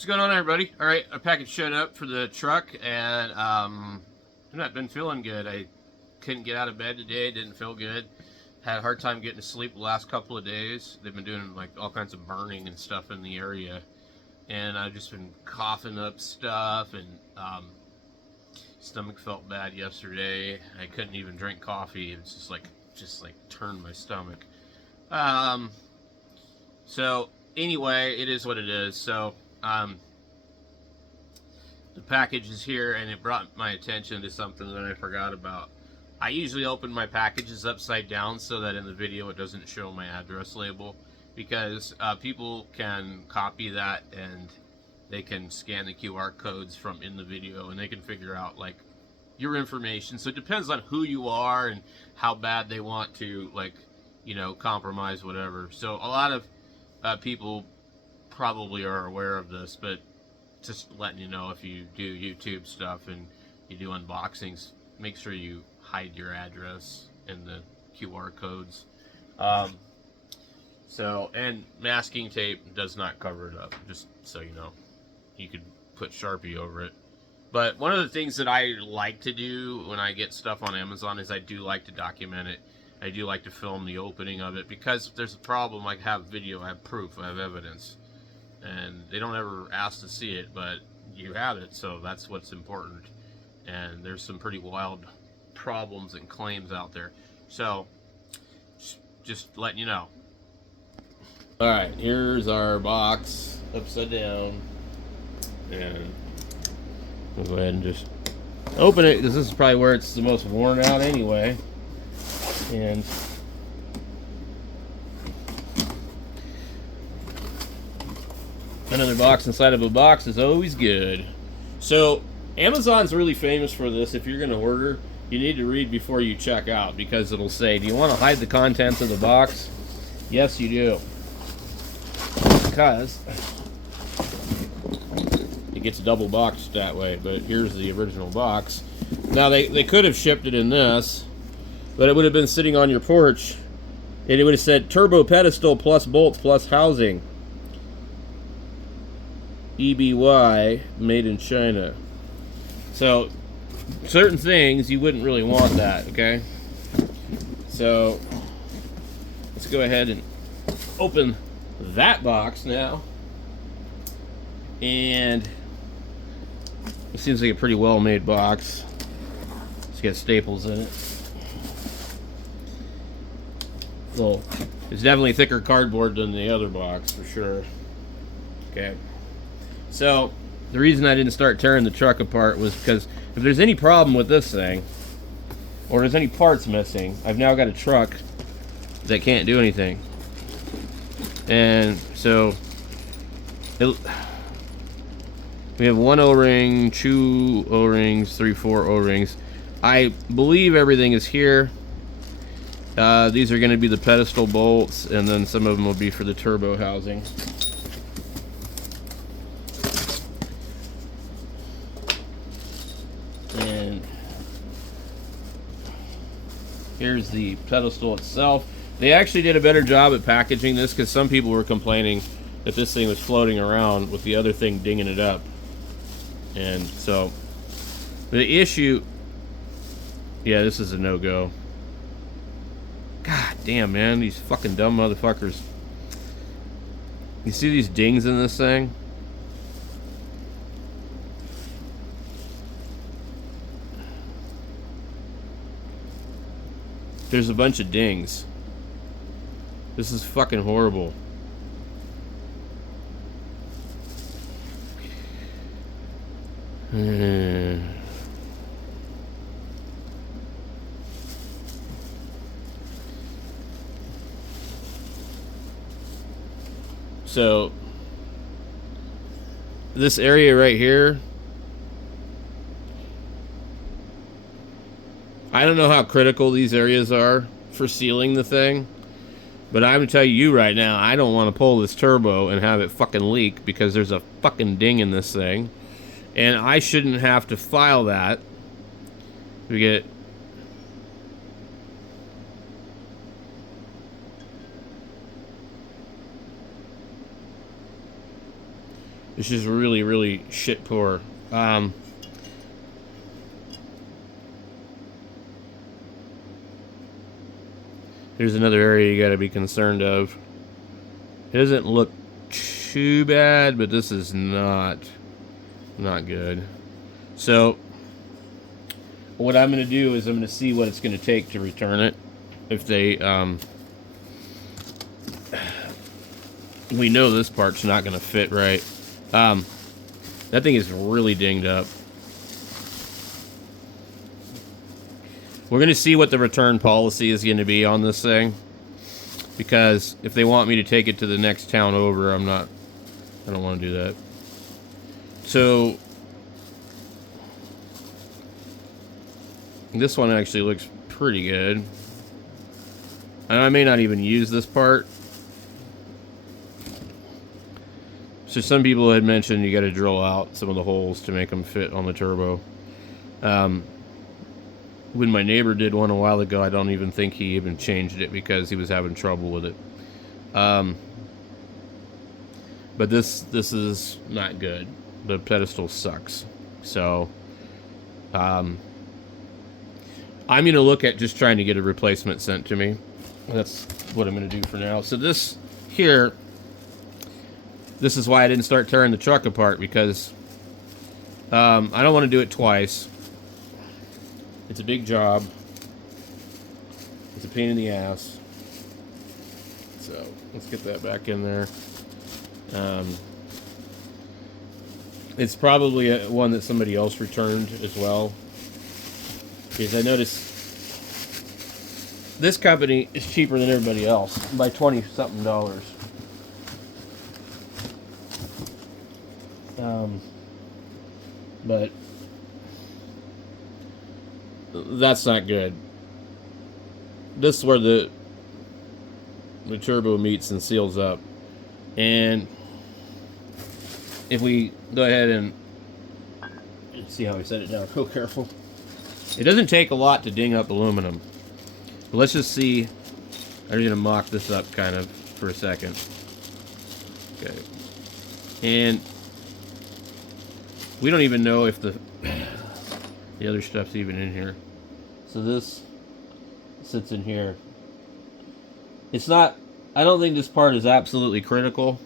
What's going on, everybody? All right, a package showed up for the truck, and I've not been feeling good. I couldn't get out of bed today. Didn't feel good. Had a hard time getting to sleep the last couple of days. They've been doing like all kinds of burning and stuff in the area, and I've just been coughing up stuff, and stomach felt bad yesterday. I couldn't even drink coffee. It's just like turned my stomach. So anyway, it is what it is. So the package is here, and it brought my attention to something that I forgot about. I usually open my packages upside down so that in the video it doesn't show my address label, because people can copy that and they can scan the QR codes from in the video, and they can figure out like your information. So it depends on who you are and how bad they want to, like, you know, compromise whatever. So a lot of people probably are aware of this, but just letting you know, if you do YouTube stuff and you do unboxings, make sure you hide your address in the QR codes. And masking tape does not cover it up, just so you know. You could put Sharpie over it. But one of the things that I like to do when I get stuff on Amazon is I do like to document it. I do like to film the opening of it, because if there's a problem, I have video, I have proof, I have evidence. And they don't ever ask to see it, but you have it, so that's what's important. And there's some pretty wild problems and claims out there. So, just letting you know. Alright, here's our box, upside down. And we'll go ahead and just open it, because this is probably where it's the most worn out anyway. And another box inside of a box is always good. So Amazon's really famous for this. If you're going to order, you need to read before you check out, because it'll say, do you want to hide the contents of the box? Yes, you do. Because it gets double boxed that way. But here's the original box. Now they could have shipped it in this, but it would have been sitting on your porch, and it would have said turbo pedestal plus bolts plus housing. EBY, made in China. So certain things you wouldn't really want that, okay? So let's go ahead and open that box now. And it seems like a pretty well made box. It's got staples in it. Well, it's definitely thicker cardboard than the other box for sure. Okay. So, the reason I didn't start tearing the truck apart was because if there's any problem with this thing, or there's any parts missing, I've now got a truck that can't do anything. And so, we have one O-ring, 2 O-rings, 3, 4 O-rings. I believe everything is here. These are going to be the pedestal bolts, and then some of them will be for the turbo housing. And here's the pedestal itself. They actually did a better job at packaging this, because some people were complaining that this thing was floating around with the other thing dinging it up. And so the issue, yeah, this is a no-go. God damn, man, these fucking dumb motherfuckers. You see these dings in this thing? There's a bunch of dings. This is fucking horrible. So this area right here, I don't know how critical these areas are for sealing the thing, but I'm gonna tell you right now, I don't want to pull this turbo and have it fucking leak, because there's a fucking ding in this thing, and I shouldn't have to file that. We get It's just really, really shit poor. Here's another area you got to be concerned of. It doesn't look too bad, but this is not good. So what I'm going to do is I'm going to see what it's going to take to return it. If they, we know this part's not going to fit right. That thing is really dinged up. We're going to see what the return policy is going to be on this thing. Because if they want me to take it to the next town over, I don't want to do that. So, this one actually looks pretty good. And I may not even use this part. So some people had mentioned you got to drill out some of the holes to make them fit on the turbo. When my neighbor did one a while ago, I don't even think he even changed it because he was having trouble with it. But this is not good. The pedestal sucks. So I'm going to look at just trying to get a replacement sent to me. That's what I'm going to do for now. So this here, this is why I didn't start tearing the truck apart, because I don't want to do it twice. It's a big job. It's a pain in the ass. So let's get that back in there. It's probably one that somebody else returned as well. Because I noticed this company is cheaper than everybody else by $20-something. But that's not good. This is where the turbo meets and seals up. And if we go ahead and see how we set it down real careful. It doesn't take a lot to ding up aluminum. But let's just see. I'm going to mock this up kind of for a second. Okay. And we don't even know if the other stuff's even in here. So this sits in here. It's not, I don't think this part is absolutely critical.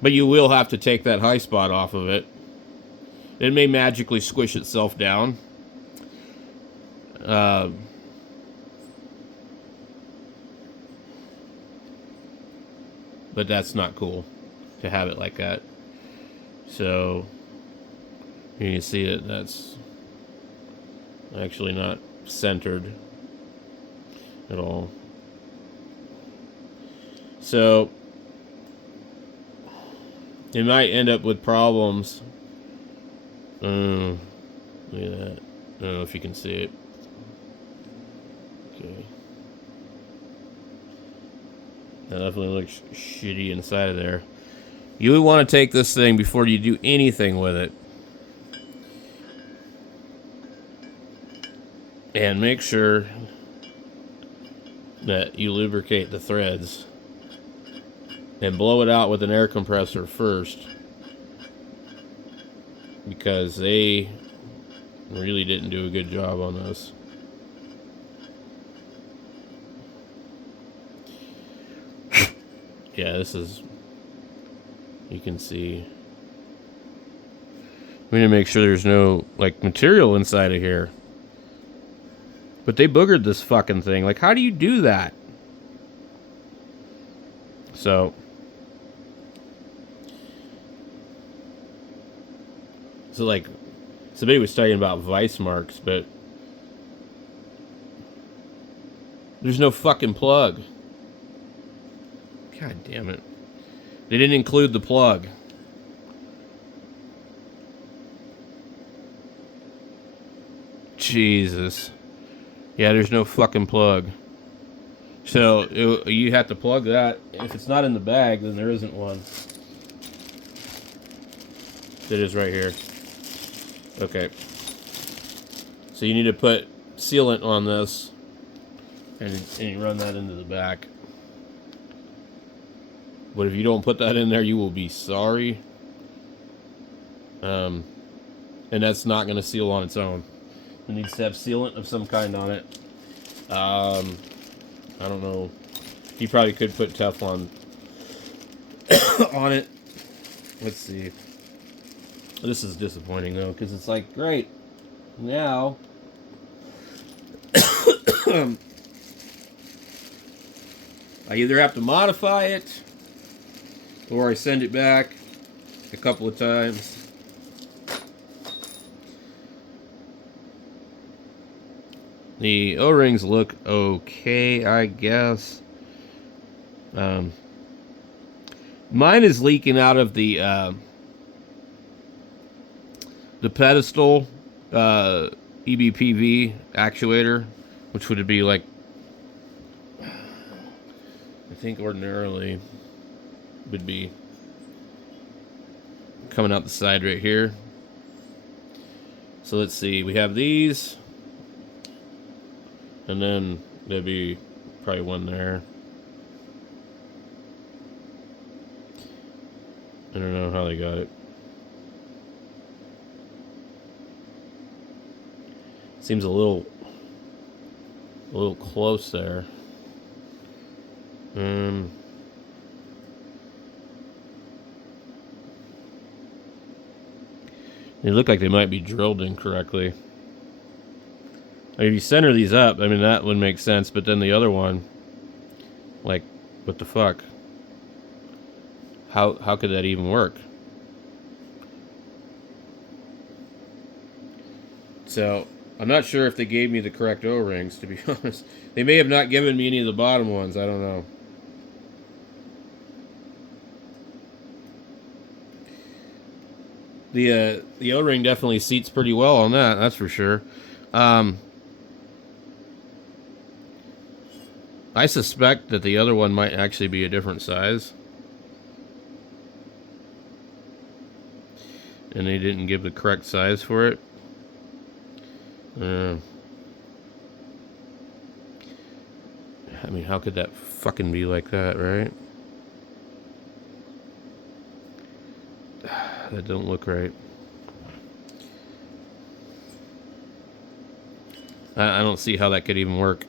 But you will have to take that high spot off of it. It may magically squish itself down. But that's not cool to have it like that. So you can see that that's actually not centered at all. So it might end up with problems. Look at that. I don't know if you can see it. Okay. That definitely looks shitty inside of there. You would want to take this thing before you do anything with it. And make sure that you lubricate the threads. And blow it out with an air compressor first. Because they really didn't do a good job on this. Yeah, this is, you can see. We need to make sure there's no, like, material inside of here. But they boogered this fucking thing. Like, how do you do that? So like, somebody was talking about vice marks, but there's no fucking plug. God damn it. They didn't include the plug. Jesus. Yeah, there's no fucking plug. So, you have to plug that. If it's not in the bag, then there isn't one. It is right here. Okay. So you need to put sealant on this. And you run that into the back. But if you don't put that in there, you will be sorry. And that's not going to seal on its own. It needs to have sealant of some kind on it. I don't know. You probably could put Teflon on it. Let's see. This is disappointing though, because it's like, great. Now I either have to modify it or I send it back a couple of times. The O-rings look okay, I guess. Mine is leaking out of the pedestal EBPV actuator, which would be like, I think ordinarily would be coming out the side right here. So let's see, we have these, and then there'd be probably one there. I don't know how they got it. Seems a little close there. They look like they might be drilled incorrectly. I mean, if you center these up, I mean, that would make sense, but then the other one, like, what the fuck? How could that even work? So, I'm not sure if they gave me the correct O-rings, to be honest. They may have not given me any of the bottom ones, I don't know. The O-ring definitely seats pretty well on that, that's for sure. I suspect that the other one might actually be a different size. And they didn't give the correct size for it. I mean, how could that fucking be like that, right? That don't look right. I don't see how that could even work.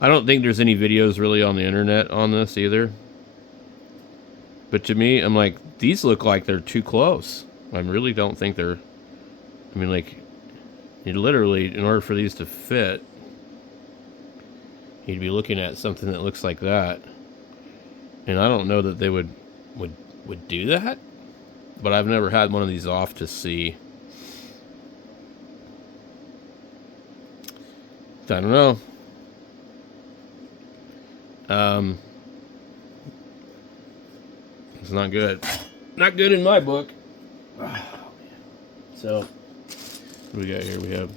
I don't think there's any videos really on the internet on this either. But to me, I'm like, these look like they're too close. I really don't think they're... I mean, like, you literally, in order for these to fit, you'd be looking at something that looks like that. And I don't know that they would do that. But I've never had one of these off to see. I don't know. It's not good. Not good in my book. So, what do we got here? We have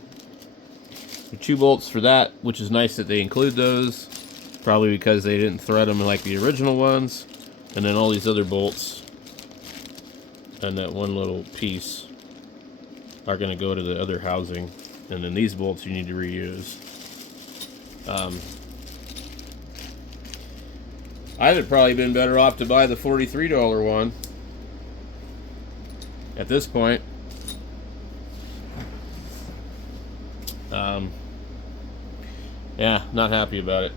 the 2 bolts for that, which is nice that they include those. Probably because they didn't thread them like the original ones. And then all these other bolts and that one little piece are going to go to the other housing. And then these bolts you need to reuse. I'd have probably been better off to buy the $43 one at this point. Yeah, not happy about it.